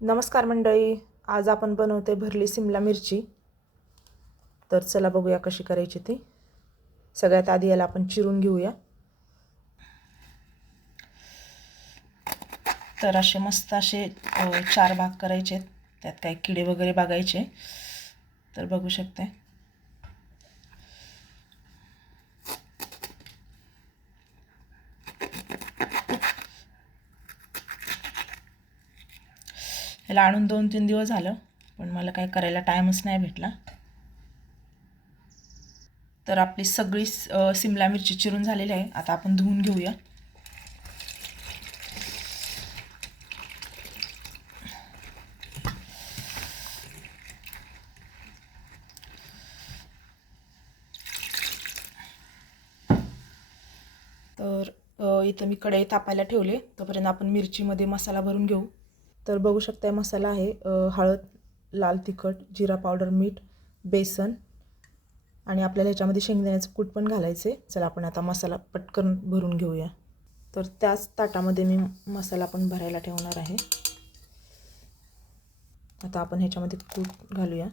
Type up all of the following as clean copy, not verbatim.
नमस्कार मंडळी, आज आपण बनवते भरली सिमला मिरची। तर चला बघूया कशी करायची ती। सगळ्यात आधी याला आपण चिरून घेऊया। तर असे मस्त असे 4 भाग करायचे, त्यात काही किडे वगैरे बघायचे। तर बघू शकते याला आणून 2-3 दिवस झालं, पण मला काय करायला टाइमच नाही भेटला। तर आपली सगळी सिमला मिरची चिरून झालेली आहे। आता आपण धुवून घेऊया। तर इथं मी कढई तापायला ठेवले, तोपर्यंत आपण मिरचीमध्ये मसाला भरून घेऊ। तर बघू शकता मसाला आहे हळद, लाल तिखट, जिरा पावडर, मीठ, बेसन आणि आपल्याला ह्याच्यामध्ये शेंगदाण्याचं कूट पण घालायचे। चला आपण आता मसाला पटकन भरून घेऊया। तर त्याच ताटामध्ये मी मसाला पण भरायला ठेवणार आहे। आता आपण ह्याच्यामध्ये कूट घालूया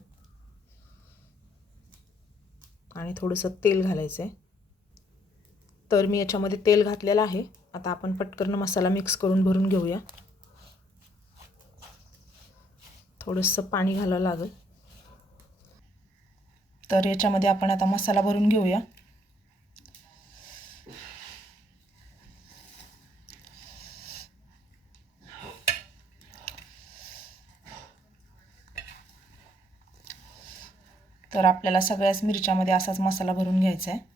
आणि थोडंसं तेल घालायचं आहे। तर मी याच्यामध्ये तेल घातलेलं आहे। आता आपण पटकन मसाला मिक्स करून भरून घेऊया। थोडंसं पाणी घालावं लागेल। तर याच्यामध्ये आपण आता मसाला भरून घेऊया। तर आपल्याला सगळ्याच मिरच्यामध्ये असाच मसाला भरून घ्यायचा आहे।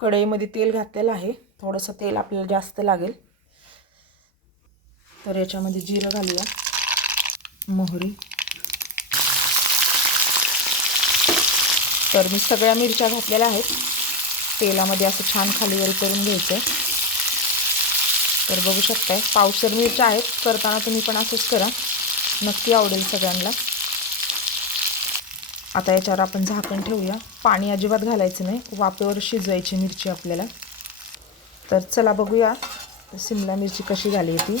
कढईमध्ये तेल घातलेलं आहे, थोडंसं तेल आपल्याला जास्त लागेल। तर याच्यामध्ये जिरं घालूया, मोहरी। तर मी सगळ्या मिरच्या घातलेल्या आहेत। तेलामध्ये असं छान खालीवर करून घ्यायचं आहे। तर बघू शकताय पावशेर मिरच्या आहेत, करताना तुम्ही पण असंच करा, नक्की आवडेल सगळ्यांना। आता याच्यावर आपण झाकण ठेवूया। पाणी अजिबात घालायचं नाही, वाफेवर शिजवायची मिरची आपल्याला। तर चला बघूया सिमला मिरची कशी झाली ती।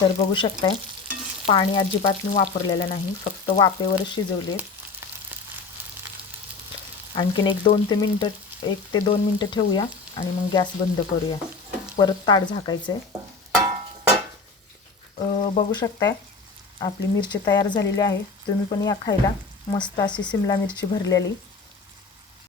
तर बघू शकताय पाणी अजिबात मी वापरलेलं नाही, फक्त वाफेवर शिजवले। आणखीन 1 ते 2 मिनटं ठेवूया आणि मग गॅस बंद करूया। परत ताट झाकायचं आहे। बघू शकताय आपली मिरची तयार झालेली आहे। तुम्ही पण या खायला, मस्त अशी सिमला मिरची भरलेली।